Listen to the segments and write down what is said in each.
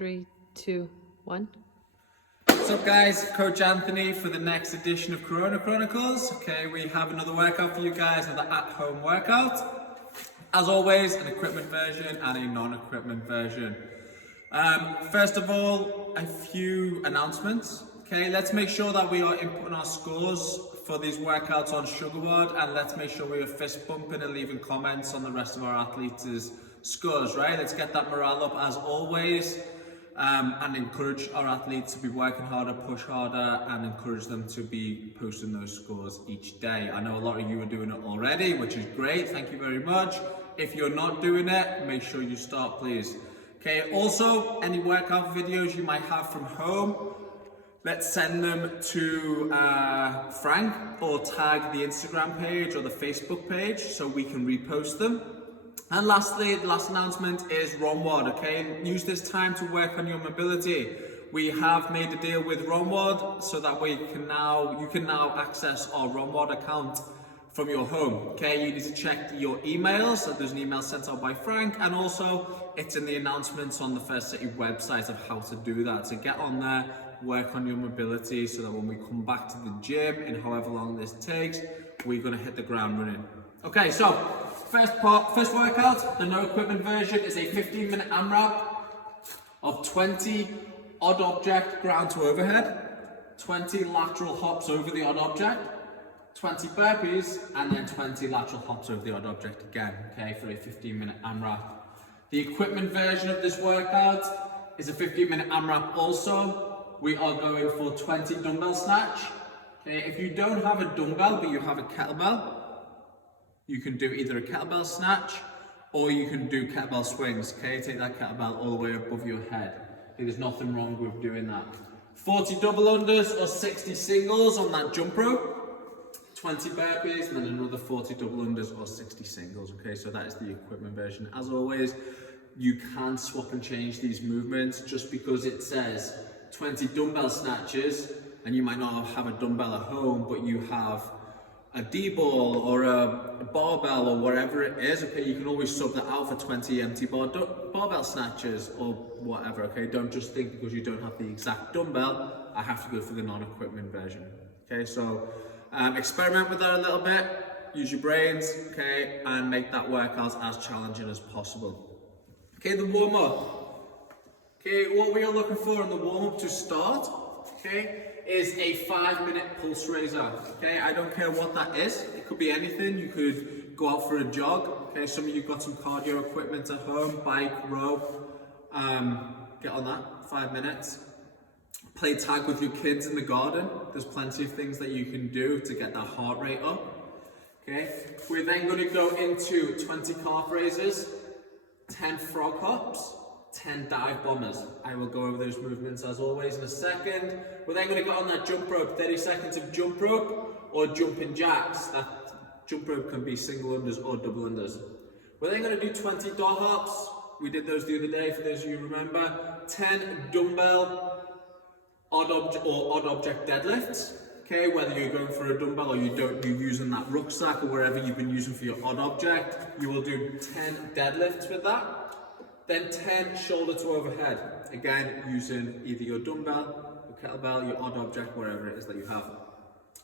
3, 2, 1. What's up guys, Coach Anthony for the next edition of Corona Chronicles. Okay, we have another workout for you guys, another at-home workout. As always, an equipment version and a non-equipment version. First of all, a few announcements. Okay, let's make sure that we are inputting our scores for these workouts on Sugarward, and let's make sure we are fist bumping and leaving comments on the rest of our athletes' scores, right? Let's get that morale up as always. And encourage our athletes to be working harder, push harder, and encourage them to be posting those scores each day. I know a lot of you are doing it already, which is great. Thank you very much. If you're not doing it, make sure you start, please. Okay, also, any workout videos you might have from home, let's send them to Frank or tag the Instagram page or the Facebook page so we can repost them. And lastly, the last announcement is Ronward, okay? Use this time to work on your mobility. We have made a deal with Ronward so that you can now access our Ronward account from your home, okay? You need to check your emails, so there's an email sent out by Frank, and also it's in the announcements on the First City website of how to do that. So get on there, work on your mobility so that when we come back to the gym in however long this takes, we're gonna hit the ground running. Okay, so first workout, the no equipment version is a 15-minute AMRAP of 20 odd object ground to overhead, 20 lateral hops over the odd object, 20 burpees, and then 20 lateral hops over the odd object again, okay, for a 15-minute AMRAP. The equipment version of this workout is a 15-minute AMRAP also. We are going for 20 dumbbell snatch. Okay, if you don't have a dumbbell but you have a kettlebell, you can do either a kettlebell snatch or you can do kettlebell swings, okay? Take that kettlebell all the way above your head. There's nothing wrong with doing that. 40 double unders or 60 singles on that jump rope, 20 burpees, and then another 40 double unders or 60 singles, okay? So that is the equipment version. As always, you can swap and change these movements. Just because it says 20 dumbbell snatches, and you might not have a dumbbell at home, but you have a D-ball or a barbell or whatever it is, okay, you can always sub that out for 20 empty barbell snatches or whatever, okay? Don't just think because you don't have the exact dumbbell, I have to go for the non-equipment version, okay? So experiment with that a little bit, use your brains, okay, and make that workout as challenging as possible. Okay, the warm-up. Okay, what we are looking for in the warm-up to start, okay, is a 5-minute pulse raiser, okay? I don't care what that is. It could be anything. You could go out for a jog, okay? Some of you got some cardio equipment at home, bike, row. Get on that, 5 minutes. Play tag with your kids in the garden. There's plenty of things that you can do to get that heart rate up, okay? We're then gonna go into 20 calf raises, 10 frog hops, 10 dive bombers. I will go over those movements as always in a second. We're then going to go on that jump rope, 30 seconds of jump rope or jumping jacks. That jump rope can be single unders or double unders. We're then going to do 20 dot hops. We did those the other day for those of you who remember. 10 dumbbell odd object deadlifts. Okay, whether you're going for a dumbbell or you're using that rucksack or wherever you've been using for your odd object, you will do 10 deadlifts with that. Then 10 shoulder to overhead, again using either your dumbbell, your kettlebell, your odd object, wherever it is that you have.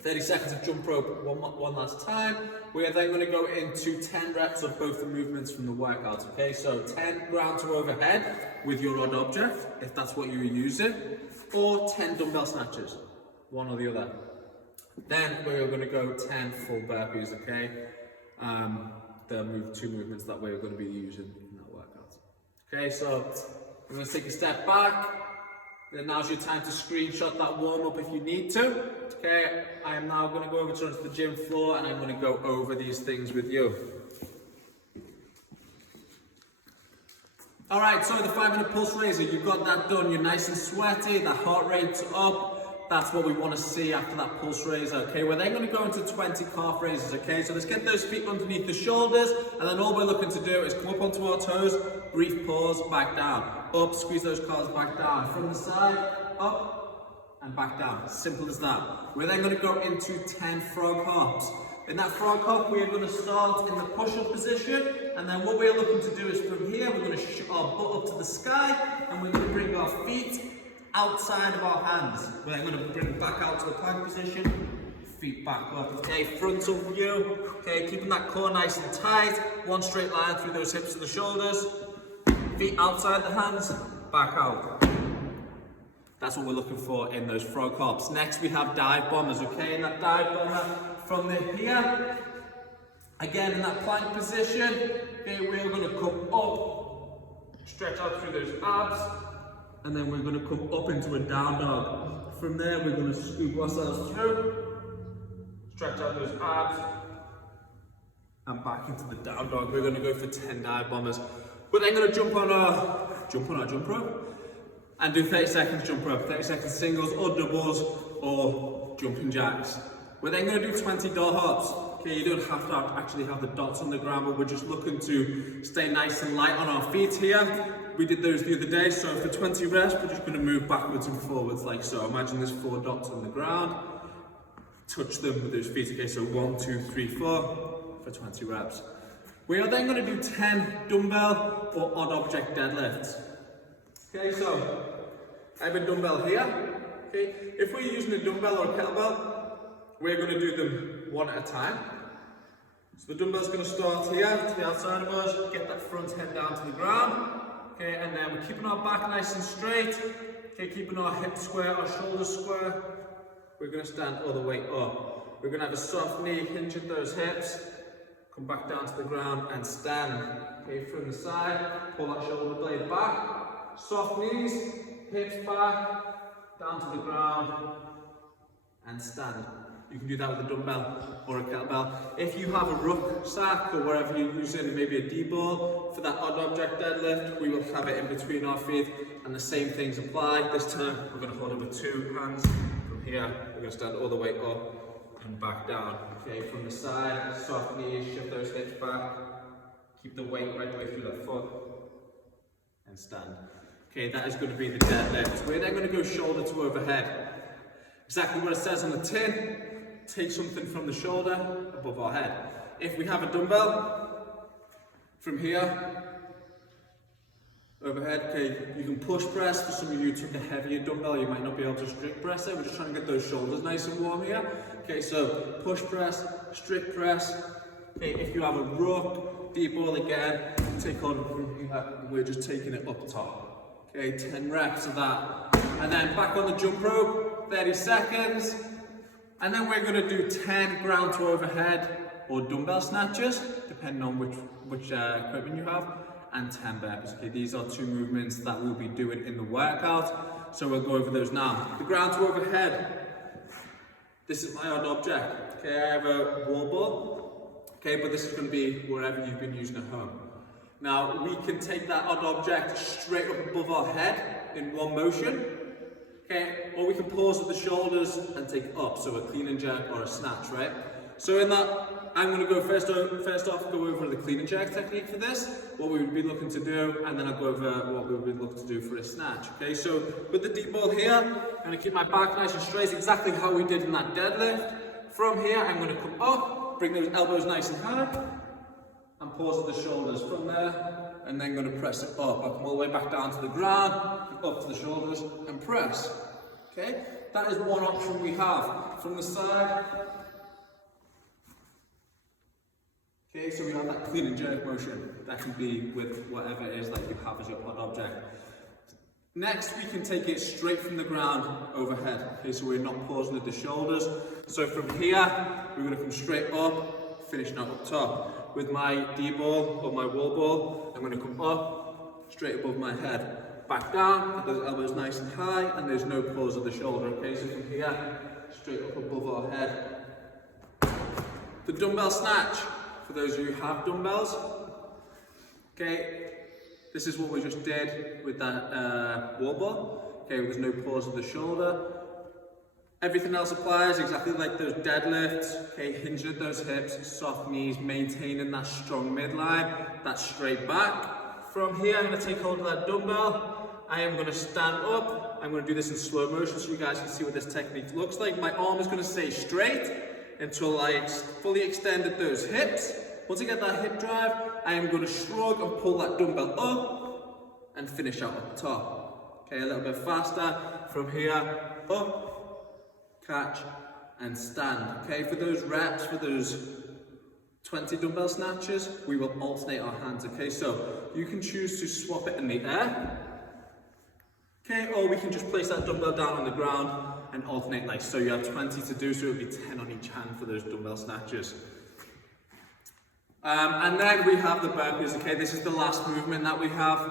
30 seconds of jump rope one last time. We are then going to go into 10 reps of both the movements from the workout, okay? So 10 ground to overhead with your odd object, if that's what you're using, or 10 dumbbell snatches, one or the other. Then we're going to go 10 full burpees, okay? The two movements that we're going to be using. Okay, so we're going to take a step back. Then now's your time to screenshot that warm-up if you need to. Okay, I am now going to go over to the gym floor and I'm going to go over these things with you. Alright, so the 5-minute pulse raiser, you've got that done. You're nice and sweaty, the heart rate's up. That's what we want to see after that pulse raiser, okay? We're then going to go into 20 calf raises, okay? So let's get those feet underneath the shoulders, and then all we're looking to do is come up onto our toes, brief pause, back down. Up, squeeze those calves back down. From the side, up, and back down. Simple as that. We're then going to go into 10 frog hops. In that frog hop, we are going to start in the push-up position, and then what we're looking to do is from here, we're going to shoot our butt up to the sky, and we're going to bring our feet outside of our hands. We're then going to bring back out to the plank position. Feet back up. Okay, frontal view. Okay, keeping that core nice and tight. One straight line through those hips and the shoulders. Feet outside the hands, back out. That's what we're looking for in those frog hops. Next we have dive bombers, okay? In that dive bomber, from the here, again in that plank position, okay, we're gonna come up, stretch out through those abs, and then we're gonna come up into a down dog. From there, we're gonna scoop ourselves through, stretch out those abs, and back into the down dog. We're gonna go for 10 dive bombers. We're then gonna jump on our jump rope and do 30 seconds jump rope, 30 seconds singles or doubles or jumping jacks. We're then gonna do 20 dot hops. Okay, you don't have to actually have the dots on the ground, but we're just looking to stay nice and light on our feet here. We did those the other day, so for 20 reps, we're just gonna move backwards and forwards like so. Imagine there's 4 dots on the ground. Touch them with those feet. Okay, so 1, 2, 3, 4 for 20 reps. We are then going to do 10 dumbbell or odd object deadlifts. Okay, so I have a dumbbell here. Okay, if we're using a dumbbell or a kettlebell, we're going to do them one at a time. So the dumbbell's going to start here to the outside of us, get that front head down to the ground. Okay, and then we're keeping our back nice and straight. Okay, keeping our hips square, our shoulders square. We're going to stand all the way up. We're going to have a soft knee, hinge at those hips. Come back down to the ground and stand. Okay, from the side, pull that shoulder blade back. Soft knees, hips back, down to the ground, and stand. You can do that with a dumbbell or a kettlebell. If you have a rucksack or wherever you're using maybe a D-ball for that odd object deadlift, we will have it in between our feet and the same things apply. This time we're going to hold it with 2 hands. From here, we're going to stand all the way up and back down. Okay, from the side, soft knees, shift those hips back. Keep the weight right the way through that foot. And stand. Okay, that is going to be the deadlift. We're then going to go shoulder to overhead. Exactly what it says on the tin. Take something from the shoulder above our head. If we have a dumbbell, from here, overhead, okay, you can push press. For some of you who took a heavier dumbbell, you might not be able to strict press it. We're just trying to get those shoulders nice and warm here. Okay, so push press, strict press. Okay, if you have a ruck, deep ball again, take hold from here, and we're just taking it up top. Okay, 10 reps of that. And then back on the jump rope, 30 seconds. And then we're gonna do 10 ground to overhead or dumbbell snatches, depending on which equipment you have, and 10 burpees. Okay, these are 2 movements that we'll be doing in the workout. So we'll go over those now. The ground to overhead. This is my odd object. Okay, I have a wall ball. Okay, but this is gonna be wherever you've been using at home. Now, we can take that odd object straight up above our head in one motion. Okay, or we can pause at the shoulders and take it up, so a clean and jerk or a snatch, right? So in that, I'm going to go first off, go over the clean and jerk technique for this, what we would be looking to do, and then I'll go over what we would be looking to do for a snatch. Okay, so with the deep ball here, I'm going to keep my back nice and straight, exactly how we did in that deadlift. From here, I'm going to come up, bring those elbows nice and high, and pause at the shoulders. From there, and then going to press it up. I'll come all the way back down to the ground, up to the shoulders, and press. Okay, that is one option we have. From the side. Okay, so we have that clean and jerk motion. That can be with whatever it is that you have as your odd object. Next, we can take it straight from the ground overhead. Okay, so we're not pausing at the shoulders. So from here, we're going to come straight up, finishing up top. With my D-ball or my wall ball, I'm going to come up, straight above my head. Back down, get those elbows nice and high, and there's no pause at the shoulder. Okay, so from here, straight up above our head. The dumbbell snatch, for those of you who have dumbbells. Okay, this is what we just did with that wall ball. Okay, there's no pause at the shoulder. Everything else applies exactly like those deadlifts. Okay, hinging at those hips, soft knees, maintaining that strong midline, that straight back. From here, I'm going to take hold of that dumbbell. I am going to stand up. I'm going to do this in slow motion so you guys can see what this technique looks like. My arm is going to stay straight until I fully extended those hips. Once I get that hip drive, I am going to shrug and pull that dumbbell up and finish out at the top. Okay, a little bit faster. From here, up, catch, and stand. Okay, for those reps, for those 20 dumbbell snatches, we will alternate our hands. Okay, so you can choose to swap it in the air. Okay, or we can just place that dumbbell down on the ground and alternate like so. You have 20 to do, so it would be 10 on each hand for those dumbbell snatches. And then we have the burpees. Okay, this is the last movement that we have.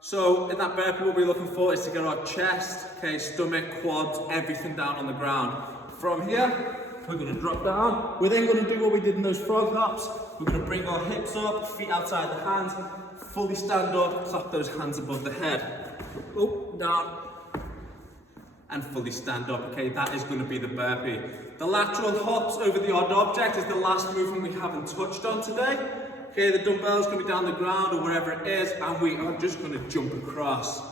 So in that burpee, what we're looking for is to get our chest, okay, stomach, quads, everything down on the ground. From here, we're going to drop down. We're then going to do what we did in those frog hops. We're going to bring our hips up, feet outside the hands, fully stand up, clap those hands above the head. Up, down, and fully stand up. Okay, that is going to be the burpee. The lateral hops over the odd object is the last movement we haven't touched on today. Okay, the dumbbell's going to be down the ground or wherever it is, and we are just going to jump across.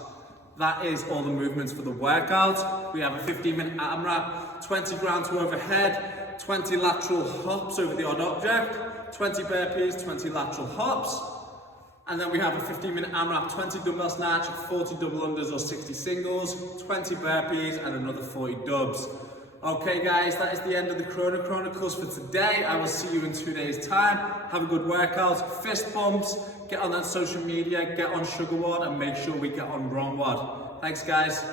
That is all the movements for the workout. We have a 15-minute AMRAP, 20 ground to overhead, 20 lateral hops over the odd object, 20 burpees, 20 lateral hops, and then we have a 15-minute AMRAP, 20 dumbbell snatch, 40 double unders or 60 singles, 20 burpees, and another 40 dubs. Okay guys, that is the end of the Corona Chronicles for today. I will see you in 2 days' time. Have a good workout, fist bumps, get on that social media, get on Sugar WOD, and make sure we get on Ron WOD. Thanks guys.